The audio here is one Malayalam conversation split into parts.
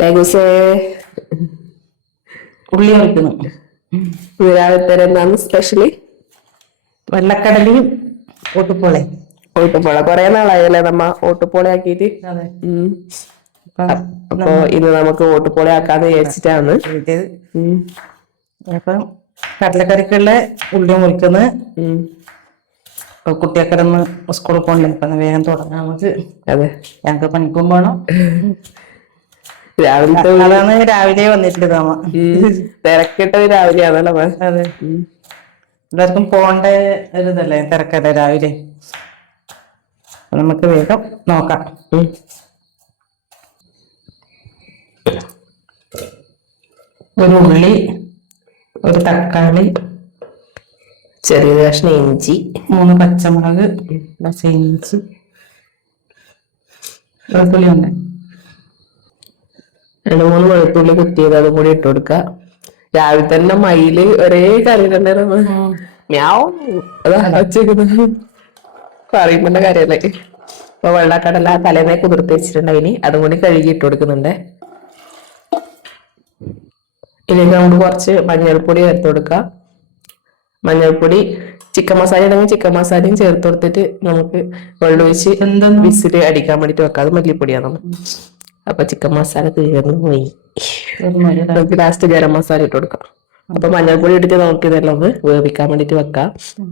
ലേഗൂസേ ഉള്ളി വയ്ക്കുന്നു. രാവിലത്തെ എന്താണ് സ്പെഷ്യലി? വെള്ളക്കടലയും ഓട്ടുപോളയും. ഓട്ടുപോള കൊറേ നാളായല്ലേ നമ്മ ഓട്ടുപോള ആക്കിയിട്ട്. അപ്പൊ ഇന്ന് നമുക്ക് ഓട്ടുപോള ആക്കാന്ന് വിചാരിച്ചിട്ടാണ്. അപ്പം കടലക്കറിക്കുള്ള ഉള്ളി മുറിക്കുന്നത്. കുട്ടിയൊക്കെ ഒന്ന് സ്കൂളിൽ പോകണ്ടേ, അപ്പൊ വേഗം തുടങ്ങാം നമുക്ക്. അതെ, ഞങ്ങൾക്ക് പണിക്കും പോണം. രാവിലത്തെ അതാണ് രാവിലെ വന്നിട്ടുണ്ട് നമ്മ. തിരക്കിട്ടത് രാവിലെ ആണല്ലോ. അതെ, എല്ലാവർക്കും പോണ്ട ഒരു ഇതല്ലേ, തിരക്കല്ലേ രാവിലെ. നമുക്ക് വേഗം നോക്കാം. ഒരു ഉള്ളി, ഒരു തക്കാളി, ചെറിയ കഷ്ണം ഇഞ്ചി, 3 പച്ചമുളക്, ഇഞ്ചി, വെളുത്തുള്ളി ഉണ്ട്, 2-3 വെളുത്തുള്ളി കുത്തിയത് അതും കൂടി ഇട്ട് കൊടുക്ക. രാവിലെ തന്നെ മയില് ഒരേ കറി തന്നെ മ്യാവും അതാ വച്ചേക്കുന്നത്. പറയുമ്പോ കാര്യല്ലേ. അപ്പൊ വെള്ളക്കടല തലേന്നേ കുതിർത്ത് വെച്ചിട്ടുണ്ടായിനി, അതും കൂടി കഴുകി ഇട്ട് കൊടുക്കുന്നുണ്ട്. ഇതിലേക്ക് നമുക്ക് കുറച്ച് മഞ്ഞൾപ്പൊടി ചേർത്ത് കൊടുക്കാം. മഞ്ഞൾപ്പൊടി, ചിക്കൻ മസാല ഉണ്ടെങ്കിൽ ചിക്കൻ മസാലയും ചേർത്ത് കൊടുത്തിട്ട് നമുക്ക് വെള്ളം ഒഴിച്ച് വിസിൽ അടിക്കാൻ വേണ്ടിട്ട് വെക്കാം. അത് മല്ലിപ്പൊടിയാണ്. അപ്പൊ ചിക്കൻ മസാല തീർന്നു പോയി. നമുക്ക് ലാസ്റ്റ് ഗരം മസാല ഇട്ട് കൊടുക്കാം. അപ്പൊ മഞ്ഞൾപ്പൊടി ഇട്ടിട്ട് നമുക്ക് ഇതെല്ലാം ഒന്ന് വേവിക്കാൻ വേണ്ടിട്ട് വെക്കാം.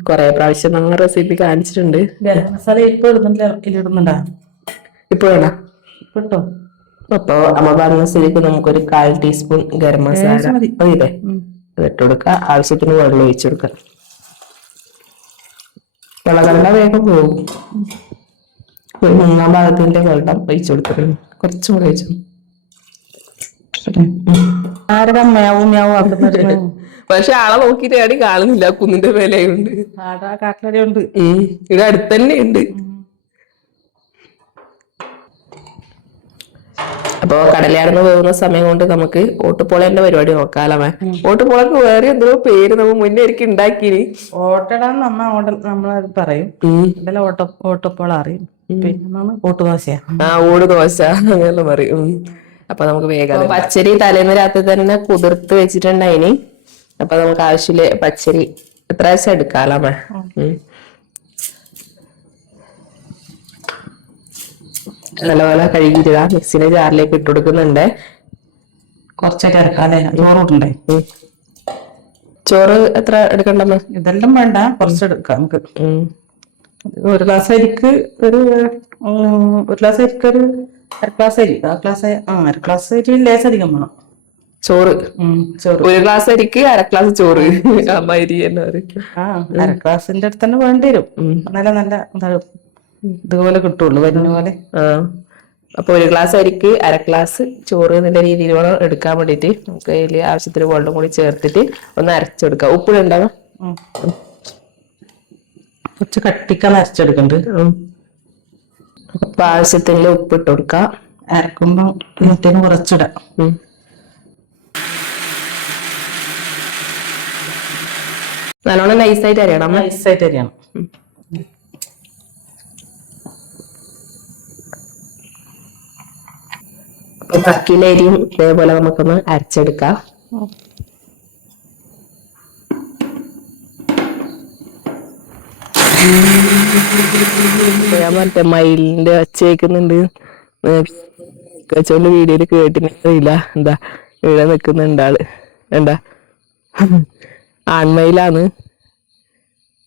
കൊറേ പ്രാവശ്യം നമ്മൾ റെസിപ്പി കാണിച്ചിട്ടുണ്ട്. ഗരം മസാല ഇപ്പൊ ഇടുന്നുണ്ടാ? ഇപ്പൊ വേണം ഇട്ടോ. അപ്പൊ അമ്മ പറഞ്ഞ സ്ഥിതിക്ക് നമുക്കൊരു 1/4 ടീസ്പൂൺ ഗരം മസാല മതിയില്ലേ, അത് ഇട്ട് കൊടുക്കുക. ആവശ്യത്തിന് വെള്ളം ഒഴിച്ചു കൊടുക്കുക. വെള്ളക്കടല വേഗം പോകും. ഒരു 3-ാം ഭാഗത്തിന്റെ വെള്ളം ഒഴിച്ചു കൊടുക്കണം. കുറച്ചും കൂടെ ഒഴിച്ചു. പക്ഷെ ആളെ നോക്കിയിട്ട് ആടി കാണുന്നില്ല, കുന്നിന്റെ മേലെയുണ്ട്. ഇവിടെ അടുത്ത് തന്നെ ഉണ്ട്. അപ്പൊ കടലയാടുന്ന വേവുന്ന സമയം കൊണ്ട് നമുക്ക് ഓട്ടുപോളേന്റെ പരിപാടി നോക്കാലേ. ഓട്ടുപോളക്ക് വേറെ എന്തോ പേര് നമ്മൾ മുന്നേ ഒരിക്കൽ ഉണ്ടാക്കിനി. ഓട്ടടാന്ന് നമ്മളത് പറയും. ഓട്ടപ്പോള അറിയും. പിന്നെ ഓട്ടുദോശ. ഓടുദോശ അങ്ങനെ പറയും. അപ്പൊ നമുക്ക് വേഗം പച്ചരി തലേന്ന് രാത്രി തന്നെ കുതിർത്ത് വെച്ചിട്ടുണ്ടായിനി. അപ്പൊ നമുക്ക് ആവശ്യമില്ല പച്ചരി എത്ര ആവശ്യം എടുക്കാലേ. നല്ലപോലെ കഴുകിയിട്ട് മിക്സിയുടെ ജാറിലേക്ക് ഇട്ട് കൊടുക്കുന്നുണ്ട്. കുറച്ചായിട്ട് ഇറക്കാല്ലേ, ചോറ് കൂട്ടണ്ടേ? ചോറ് എത്ര എടുക്കണ്ടമ്മ? ഇതെല്ലാം വേണ്ട, കുറച്ചെടുക്കാം നമുക്ക്. ഒരു ഗ്ലാസ് അരിക്ക് ഒരു ഗ്ലാസ് അരിക്ക് ഒരു 1/2 ഗ്ലാസ് അരി. 1/2 ഗ്ലാസ് അരി ലേശധികം വേണം ചോറ്. ഒരു ഗ്ലാസ് അരിക്ക് 1/2 ഗ്ലാസ് ചോറ്. അരി തന്നെ 1/2 ഗ്ലാസിന്റെ അടുത്ത് തന്നെ വേണ്ടി വരും. നല്ല ഇതുപോലെ കിട്ടുള്ളൂ, വരുന്ന പോലെ. അപ്പൊ ഒരു ഗ്ലാസ് അരിക്ക് 1/2 ഗ്ലാസ് ചോറ് എന്നുള്ള രീതിയിൽ വേണം എടുക്കാൻ വേണ്ടിട്ട്. നമുക്ക് അതിൽ ആവശ്യത്തിന് വെള്ളം കൂടി ചേർത്തിട്ട് ഒന്ന് അരച്ചെടുക്കാം. ഉപ്പിടുണ്ടാവും, കുറച്ച് കട്ടിക്കാൻ അരച്ചെടുക്കണ്ട്. അപ്പൊ ആവശ്യത്തിന് ഉപ്പിട്ട് കൊടുക്കാം. അരക്കുമ്പോ കുറച്ചിടാം. നല്ലോണം നൈസായിട്ട് അരിയണം. നൈസായിട്ട് അരിയണം. ബാക്കിയിലരിയും ഇതേപോലെ നമുക്കൊന്ന് അരച്ചെടുക്കാം. ഞാൻ മറ്റേ മയിലിന്റെ ഒച്ച കേൾക്കുന്നുണ്ട്. കച്ചോണ്ട് വീഡിയോയില് കേട്ടിട്ടില്ല. എന്താ ഇവിടെ നിക്കുന്നുണ്ട് ആള്. എന്താ ആൺമയിലാണ്,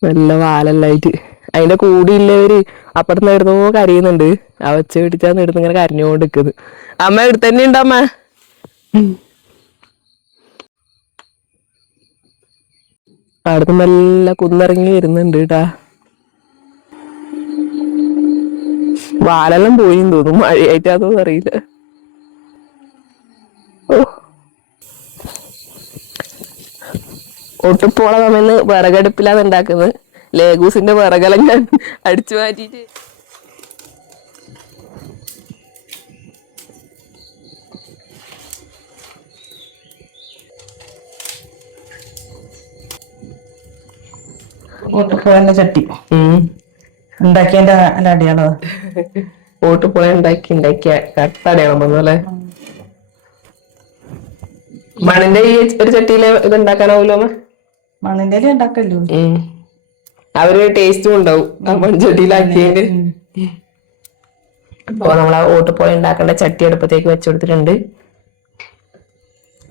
നല്ല വാലെല്ലായിട്ട്. അതിന്റെ കൂടിയുള്ളവര് അപ്പുറത്ത് നേടുന്നോ കരയുന്നുണ്ട്. ആ ഒച്ച പിടിച്ചാൽ നേടുന്ന ഇങ്ങനെ കരഞ്ഞോണ്ട് നിക്കുന്നത്. അമ്മ ഇവിടെ തന്നെ ഉണ്ടമ്മ. അവിടുന്ന് നല്ല കുന്നിറങ്ങി വരുന്നുണ്ട് കേട്ടാ. വാലെല്ലാം പോയിന്ന് തോന്നും, മഴയായിട്ടാന്നോ അറിയില്ല. ഒട്ടുപോള നമ്മന്ന് വിറകടുപ്പിലാണ് ഉണ്ടാക്കുന്നത്. ലേഗൂസിന്റെ വിറകെല്ലാം ഞാൻ അടിച്ചു മാറ്റിട്ട് ഓട്ടുപോളന്റെ ചട്ടി ഉണ്ടാക്കിയതിന്റെ അല്ല അടിയാണോ? ഓട്ടുപോള ഉണ്ടാക്കിയ കട്ടടയാണോ അല്ലേ? മണിന്റെ ഈ ഒരു ചട്ടിയില് ഇത് ഉണ്ടാക്കാനാവൂലോ അമ്മ? മണ്ണിന്റെ ഉണ്ടാക്കല്ലോ. ആ ഒരു ടേസ്റ്റും ഉണ്ടാവും ആ മൺചട്ടിയിലാക്കിയതിന്റെ. അപ്പൊ നമ്മളാ ഓട്ടുപോള ഉണ്ടാക്കേണ്ട ചട്ടി അടുപ്പത്തേക്ക് വെച്ചുകൊടുത്തിട്ടുണ്ട്.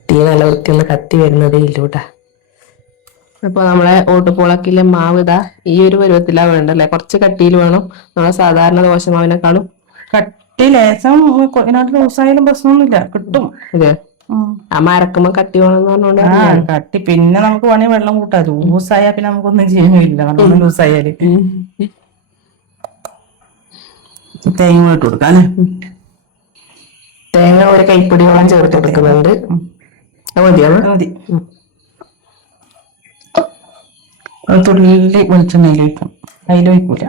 തീ നല്ല വൃത്തി ഒന്ന് കത്തി വരുന്നതേ ഇല്ലൂട്ടാ. അപ്പൊ നമ്മളെ ഓട്ടുപോളക്കിലെ മാവ് ഇതാ ഈ ഒരു പരുവത്തിലാ വേണ്ടല്ലേ? കുറച്ച് കട്ടിയിൽ വേണം. നമ്മളെ സാധാരണ ദോശമാവിനെക്കാളും കട്ടി ലേശം ഇതിനകത്ത് ലൂസായാലും പ്രശ്നമൊന്നുമില്ല, കിട്ടും. അതെ. ആ മരക്കുമ്പോ കട്ടി വേണമെന്ന് പറഞ്ഞോണ്ട് ആ കട്ടി പിന്നെ നമുക്ക് വേണമെങ്കിൽ വെള്ളം കൂട്ടാം. ലൂസായാ പിന്നെ നമുക്കൊന്നും ചെയ്യാനില്ല, നല്ലോണം ലൂസായാല്. തേങ്ങ ഇട്ട് കൊടുക്കാം അല്ലെ? തേങ്ങ ഒരു കൈപ്പിടിയോളം ചേർത്ത് കൊടുക്കുന്നുണ്ട്. മതിയാണ്. മതി. തുള്ളി വെളിച്ചെണ്ണയിൽ ഒഴിക്കും, അതിലൊഴിക്കൂല,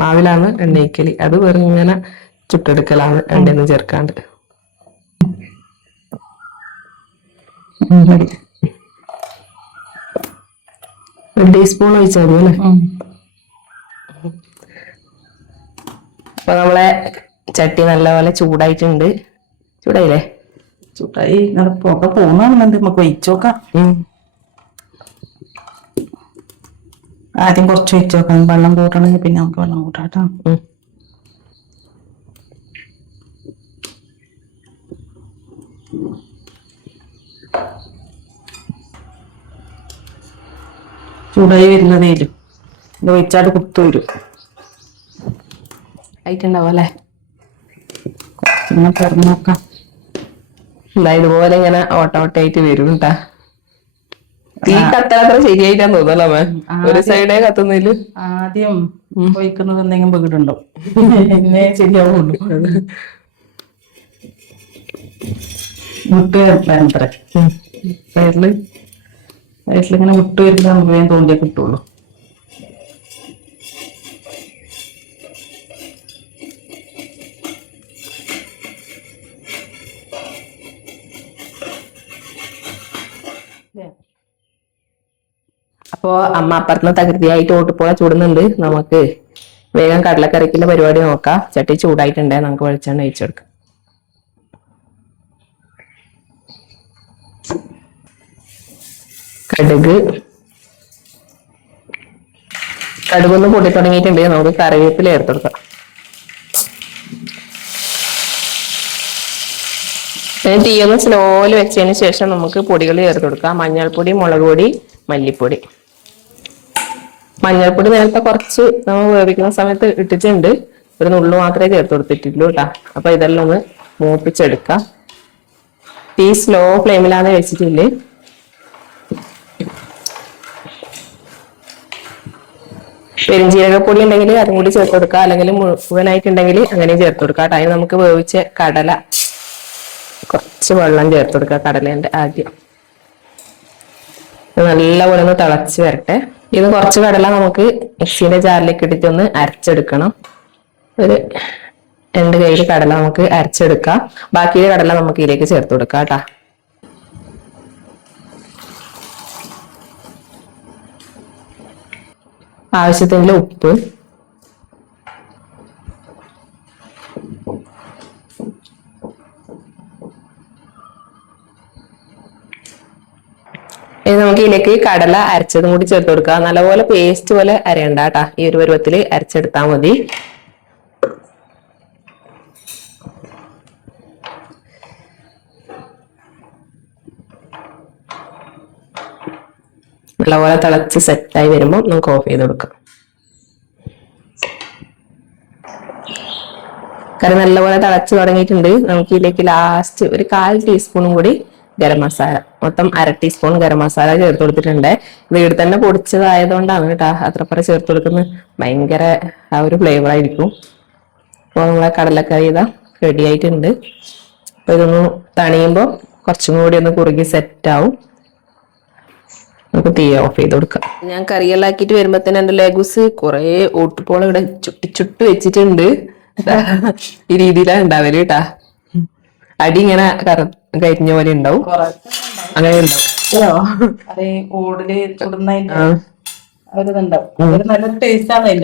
മാവിലാണ് എണ്ണയിക്കല്. അത് വെറും ഇങ്ങനെ ചുട്ടെടുക്കലാണ്, എണ്ണയൊന്നും ചേർക്കാണ്ട്. ഒരു ടീസ്പൂൺ ഒഴിച്ചാൽ മതി അല്ലേ? അപ്പൊ നമ്മളെ ചട്ടി നല്ലപോലെ ചൂടായിട്ടുണ്ട്. ചൂടായില്ലേ? ചൂടായി നടപ്പൊക്കെ പോകുന്നുണ്ട്. നമുക്ക് ഒഴിച്ചോക്കാം. ആദ്യം കുറച്ച് ഒഴിച്ചു നോക്കാം. വെള്ളം കൂട്ടണമെങ്കിൽ പിന്നെ നമുക്ക് വെള്ളം കൂട്ടാട്ടോ. ചൂടായി വരുന്നതേലും ഇത് ഒഴിച്ചാട് കുത്തു വരും. ആയിട്ടുണ്ടാവും അല്ലേ? പിന്നെ തുറന്നു നോക്കാം. ഇതുപോലെ ഇങ്ങനെ ഓട്ടോട്ടായിട്ട് വരും കേട്ടാ. ഈ കത്തത്ര ശരിയായിട്ടാന്ന് തോന്നല്ലോ അമ്മ. ഒരു സൈഡേ കത്തുന്നില്ല. ആദ്യം ഒഴിക്കുന്നത് എന്തെങ്കിലും വീടുണ്ടോ, പിന്നെ ശരിയാവുള്ളൂ. വിട്ട് വരണ്ടേ സൈഡിലിങ്ങനെ വിട്ട് വരുമ്പോ നമുക്ക് വേഗം തോണ്ടിയാൽ കിട്ടുള്ളൂ. അപ്പോ അമ്മ അപ്പുറത്തുനിന്ന് തകൃതിയായിട്ട് ഓട്ടുപോള ചൂടുന്നുണ്ട്. നമുക്ക് വേഗം കടലക്കറിക്കുള്ള പരിപാടി നോക്കാം. ചട്ടി ചൂടായിട്ടുണ്ടേ, നമുക്ക് വെളിച്ചെണ്ണ ഒഴിച്ചെടുക്കാം. കടുകൊന്ന് പൊട്ടി തുടങ്ങിയിട്ടുണ്ട്. നമുക്ക് കറിവേപ്പില ചേർത്തെടുക്കാം. തീയൊന്ന് സ്ലോയില് വെച്ചതിന് ശേഷം നമുക്ക് പൊടികൾ ചേർത്ത് കൊടുക്കാം. മഞ്ഞൾപ്പൊടി, മുളക് പൊടി, മല്ലിപ്പൊടി. മഞ്ഞൾപ്പൊടി നേരത്തെ കുറച്ച് നമ്മൾ വേവിക്കുന്ന സമയത്ത് ഇട്ടിട്ടുണ്ട്. ഒരു നുള്ളു മാത്രമേ ചേർത്ത് കൊടുത്തിട്ടുള്ളൂ കേട്ടാ. അപ്പൊ ഇതെല്ലാം ഒന്ന് മൂപ്പിച്ചെടുക്കാം. തീ സ്ലോ ഫ്ലെയിമിലാണ് വെച്ചിട്ടില്ലേ. പെരിഞ്ജീരകപ്പൊടി ഉണ്ടെങ്കിൽ അതും കൂടി ചേർത്ത് കൊടുക്കുക, അല്ലെങ്കിൽ മുഴുവനായിട്ടുണ്ടെങ്കിൽ അങ്ങനെ ചേർത്ത് കൊടുക്കുക. അതിന് നമുക്ക് വേവിച്ച കടല കുറച്ച് വെള്ളം ചേർത്ത് കൊടുക്കുക. കടലേന്റെ ആദ്യം നല്ലപോലെ ഒന്ന് തിളച്ച് വരട്ടെ. ഇത് കുറച്ച് കടല നമുക്ക് മിക്സിന്റെ ജാറിലേക്ക് ഇട്ടിട്ട് ഒന്ന് അരച്ചെടുക്കണം. ഒരു 2 കയ്യിൽ കടല നമുക്ക് അരച്ചെടുക്കാം. ബാക്കിയുടെ കടല നമുക്ക് ഇതിലേക്ക് ചേർത്ത് കൊടുക്കാം കേട്ടാ. ആവശ്യത്തിന് ഉപ്പ്, ഇനി നമുക്ക് ഇതിലേക്ക് കടല അരച്ചതും കൂടി ചേർത്ത് കൊടുക്കുക. നല്ലപോലെ പേസ്റ്റ് പോലെ അരയണ്ട കേട്ടാ. ഈ ഒരു പരുവത്തിൽ അരച്ചെടുത്താൽ മതി. നല്ലപോലെ തിളച്ച് സെറ്റായി വരുമ്പോൾ നമുക്ക് ഓഫ് ചെയ്ത് കൊടുക്കാം. കറി നല്ലപോലെ തിളച്ച് തുടങ്ങിയിട്ടുണ്ട്. നമുക്ക് ഇതിലേക്ക് ലാസ്റ്റ് ഒരു 1/4 ടീസ്പൂണും കൂടി ഗരം മസാല, മൊത്തം 1/2 ടീസ്പൂൺ ഗരം മസാല ചേർത്ത് കൊടുത്തിട്ടുണ്ട്. വീട് തന്നെ പൊടിച്ചതായതുകൊണ്ടാണ് കേട്ടാ അത്രപ്പറ ചേർത്ത് കൊടുക്കുന്നത്. ഭയങ്കര ആ ഒരു ഫ്ലേവർ ആയിരിക്കും. അപ്പോൾ നമ്മളെ കടലക്കറി ഇതാ റെഡി ആയിട്ടുണ്ട്. അപ്പൊ ഇതൊന്ന് തണിയുമ്പോൾ കുറച്ചും കൂടി ഒന്ന് കുറുകി സെറ്റ് ആവും. നമുക്ക് തീ ഓഫ് ചെയ്ത് കൊടുക്കാം. ഞാൻ കറിയെല്ലാം ആക്കിയിട്ട് വരുമ്പോ തന്നെ എന്റെ ലെഗുസ് കുറെ ഓട്ടുപോള ഇവിടെ ചുട്ടി വെച്ചിട്ടുണ്ട്. ഈ രീതിയിലാണ് ഉണ്ടാവല് കേട്ടാ. അടി ഇങ്ങനെ കരിഞ്ഞ പോലെ ഉണ്ടാവും, അങ്ങനെ ഉണ്ടാവും.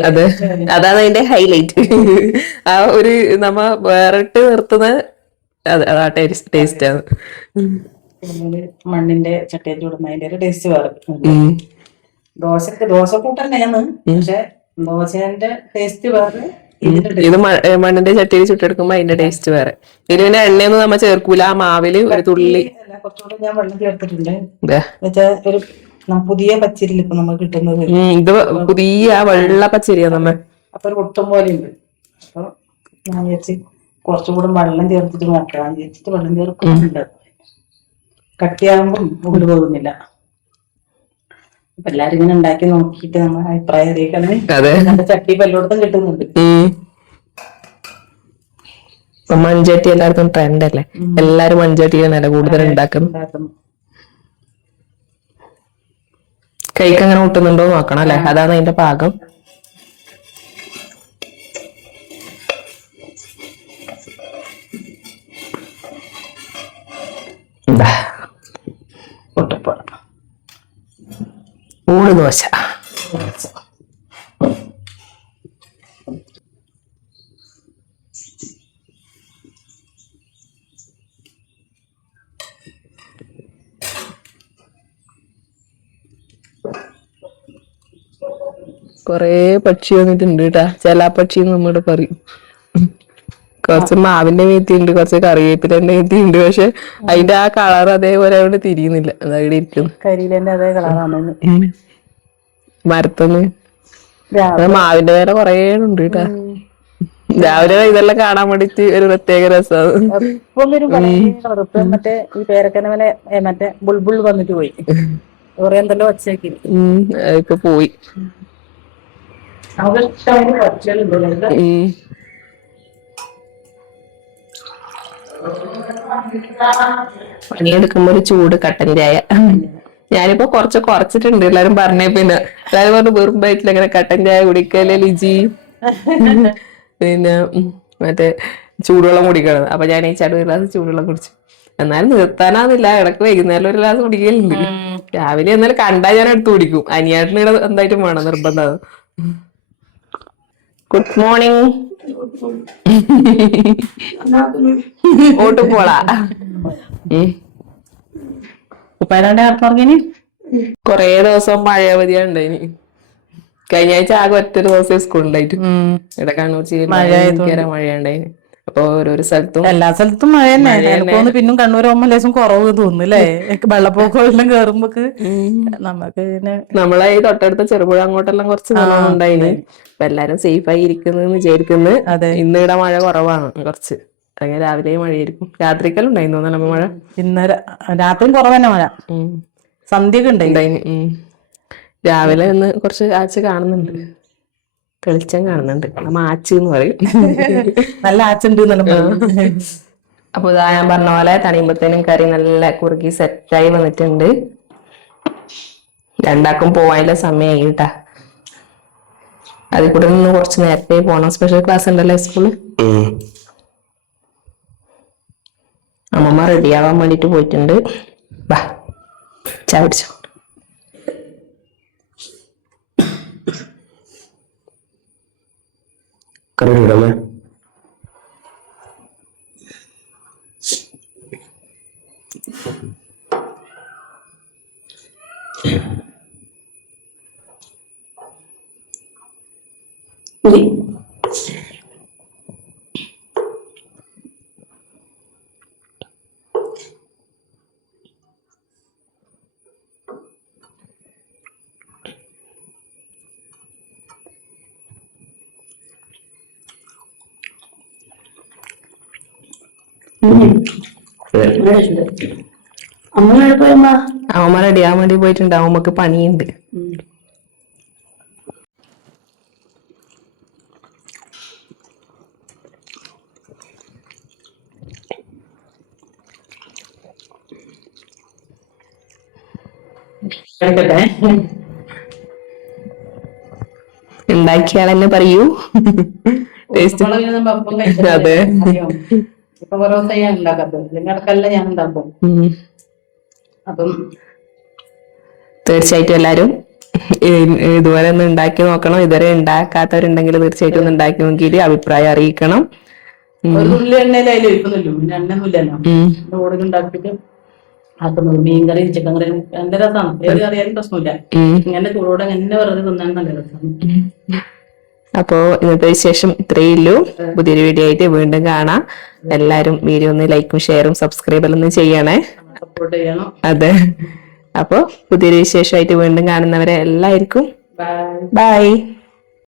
അതെ, അതാണ് അതിന്റെ ഹൈലൈറ്റ്. ആ ഒരു നമ്മ വേറിട്ട് നിർത്തുന്ന അതെ അതാ ടേസ്റ്റ് ആണ്. നമ്മള് മണ്ണിന്റെ ചട്ടിയിൽ ചൂടുന്ന അതിന്റെ ഒരു ടേസ്റ്റ് വേറെ. ദോശ കൂട്ടന്നെയാണ്, പക്ഷെ ദോശന്റെ ടേസ്റ്റ് വേറെ. ഇത് മണ്ണിന്റെ ചട്ടിയിൽ ചുട്ടെടുക്കുമ്പോ അതിന്റെ ടേസ്റ്റ് വേറെ. ഇതിൽ പിന്നെ എണ്ണയൊന്നും നമ്മ ചേർക്കൂല, ആ മാവില് ഒരു തുള്ളി. കുറച്ചുകൂടെ ഞാൻ വെള്ളം ചേർത്തിട്ടുണ്ട്. ഒരു പുതിയ പച്ചരിയിൽ ഇപ്പൊ നമുക്ക് കിട്ടുന്നത്. ഇത് പുതിയ വെള്ള പച്ചരിയാ നമ്മ. അപ്പൊ ഒരു ഒട്ടും പോലെ ഉണ്ട്. അപ്പൊ ഞാൻ വിചാരിച്ച് കുറച്ചുകൂടെ വെള്ളം ചേർത്തിട്ട് നോക്കാം വിചാരിച്ചിട്ട് വെള്ളം ചേർക്കുന്നുണ്ട്. കട്ടിയാകുമ്പം ഉള്ളു പോകുന്നില്ല. അപ്പൊ എല്ലാരും ഇങ്ങനെ ഉണ്ടാക്കി നോക്കിയിട്ട് നമ്മുടെ അഭിപ്രായം അറിയിക്കണേ. ചട്ടി ഇപ്പൊ എല്ലായിടത്തും കിട്ടുന്നുണ്ട്. മൺചട്ടി എല്ലായിടത്തും ട്രെൻഡ് അല്ലേ, എല്ലാരും മൺചട്ടിയാണല്ലേ കൂടുതൽ ഉണ്ടാക്കുന്നത്. കൈക്ക് അങ്ങനെ ഒട്ടുന്നുണ്ടോ നോക്കണം അല്ലെ, അതാണ് അതിന്റെ പാകം. ഊണ് ദോശ. കൊറേ പക്ഷി വന്നിട്ടുണ്ട് കേട്ടാ. ചെലാപ്പക്ഷി നമ്മുടെ പറയും. കുറച്ച് മാവിന്റെ മേത്തി ഉണ്ട്, കുറച്ച് കറിവേപ്പിന്റെ മേത്തി ഉണ്ട്. പക്ഷെ അതിന്റെ ആ കളർ അതേപോലെ അവിടെ തിരിയുന്നില്ല. അതവിടെ ഇരിക്കുന്നു. കരിയിലെ അതേ കളറാണ് മരത്തൊന്ന്. മാവിന്റെ വേറെ കൊറേ ഉണ്ട് കേട്ടാ. രാവിലെ ഇതെല്ലാം കാണാൻ വേണ്ടിട്ട് ഒരു പ്രത്യേക രസമാണ്. മറ്റേ ഈ പേരക്കനവനെ മറ്റേ ബുൾബുൾ വന്നിട്ട് പോയി. കൊറേ എന്തെല്ലാം വച്ചേക്കി ഇപ്പൊ പോയി. പണിയെടുക്കുമ്പോ ഒരു ചൂട് കട്ടൻ ചായ. ഞാനിപ്പോ കുറച്ചിട്ടുണ്ട്. എല്ലാരും പറഞ്ഞേ, പിന്നെ എല്ലാരും പറഞ്ഞു വെറും വയറ്റിൽ അങ്ങനെ കട്ടൻ ചായ കുടിക്കല്ലേ ലിജി, പിന്നെ മറ്റേ ചൂടുവെള്ളം കുടിക്കണം. അപ്പൊ ഞാൻ ഈ ഒരു ഗ്ലാസ് ചൂടുവെള്ളം കുടിച്ചു. എന്നാലും നിർത്താനാന്നില്ല, ഇടക്ക് വൈകുന്നേരം ഒരു ഗ്ലാസ് കുടിക്കലുണ്ട്. രാവിലെ എന്നാലും കണ്ടാ ഞാൻ എടുത്ത് കുടിക്കും. അനിയാട്ടിന് എന്തായിട്ടും വേണം, നിർബന്ധം. Good morning. ഓട്ട് പോളാ. കൊറേ ദിവസം മഴ അവധിയാ ഉണ്ടായിന്. കഴിഞ്ഞ ആഴ്ച ആകെ ഒറ്റ ദിവസം സ്കൂൾ ഉണ്ടായിട്ട്. ഇവിടെ കണ്ണൂർ ജില്ലയിൽ മഴയുണ്ടായിന്. അപ്പൊ ഓരോരോ സ്ഥലത്തും എല്ലാ സ്ഥലത്തും മഴ തന്നെ. പിന്നും കണ്ണൂർ ആവുമ്പോ ലേശം കുറവ് തോന്നുന്നല്ലേ, വെള്ളപ്പൊക്കം എല്ലാം കേറുമ്പോക്ക്. നമുക്ക് നമ്മളെ ഈ തൊട്ടടുത്ത ചെറുപുഴ അങ്ങോട്ടെല്ലാം കുറച്ച് നല്ലോണം ഉണ്ടായിന്. അപ്പൊ എല്ലാരും സേഫ് ആയി ഇരിക്കുന്നു വിചാരിക്കുന്നു. ഇന്ന് ഇവിടെ മഴ കുറവാണ് കുറച്ച്. അല്ലെങ്കിൽ രാവിലെ മഴയായിരിക്കും. രാത്രിക്കെല്ലാം ഉണ്ടായി തോന്നണം മഴ. ഇന്ന് രാത്രിയും കുറവ് തന്നെ മഴ. സന്ധ്യക്ക് ഉണ്ടായിന്. രാവിലെ ഇന്ന് കുറച്ച് ആഴ്ച കാണുന്നുണ്ട്, തെളിച്ചം കാണുന്നുണ്ട്. മാച്ച് എന്ന് പറയും. നല്ല ആച്ചുണ്ട്. അപ്പൊ ഇതാ ഞാൻ പറഞ്ഞ പോലെ തണിയുമ്പത്തേനും കറി നല്ല കുറുകി സെറ്റായി വന്നിട്ടുണ്ട്. രണ്ടാക്കും പോവാനുള്ള സമയമായി കേട്ടാ. അതിൽ കൂടെ നിന്ന് കുറച്ച് നേരത്തെ പോണം. സ്പെഷ്യൽ ക്ലാസ് ഉണ്ടല്ലോ സ്കൂളിൽ. അമ്മമ്മ റെഡിയാവാൻ വേണ്ടിട്ട് പോയിട്ടുണ്ട്. ബാ ചായ പിടിച്ചോ. കറിയിടമേ. അമ്മ റെഡിയാവാൻ വേണ്ടി പോയിട്ടുണ്ട്. അമ്മക്ക് പണിയുണ്ട്. ഉണ്ടാക്കിയാളെന്നെ പറയൂ. ടേസ്റ്റ്. അതെ, ഇപ്പൊ ഓരോ ദിവസം ഞാൻ ഉണ്ടാക്കാത്തത്. ഇതിനിടക്കല്ല ഞാൻ ഉണ്ടാക്കും. അപ്പം തീർച്ചയായിട്ടും എല്ലാരും ഇതുപോലെ ഒന്ന് ഉണ്ടാക്കി നോക്കണം. ഇതുവരെ ഉണ്ടാക്കാത്തവരുണ്ടെങ്കിൽ തീർച്ചയായിട്ടും ഒന്ന് ഉണ്ടാക്കി നോക്കിയിട്ട് അഭിപ്രായം അറിയിക്കണം. ഒരു തുള്ളി എണ്ണയിൽ അതിൽ ഒഴിക്കുന്നില്ലോ, പിന്നെ എണ്ണയൊന്നും ഇല്ലല്ലോ. ഓടുകൾ ഉണ്ടാക്കിയിട്ട് ആക്കുന്നത്. മീൻകറി, ചിക്കൻ കറി നല്ല രസമാണ്. ഏത് കറിയാലും പ്രശ്നമില്ല. ഇങ്ങനെ ചൂടോടെ എങ്ങനെ വെറുതെ തിന്നാൻ നല്ല രസമാണ്. അപ്പോ ഇന്നത്തെ വിശേഷം ഇത്രയേ ഉള്ളൂ. പുതിയൊരു വീഡിയോ ആയിട്ട് വീണ്ടും കാണാം. എല്ലാരും വീഡിയോ ഒന്ന് ലൈക്കും ഷെയറും സബ്സ്ക്രൈബും ഒന്ന് ചെയ്യണേ. സപ്പോർട്ട് ചെയ്യണം. അതെ. അപ്പോ പുതിയൊരു വിശേഷമായിട്ട് വീണ്ടും കാണുന്നവരെ എല്ലാവർക്കും ബൈ.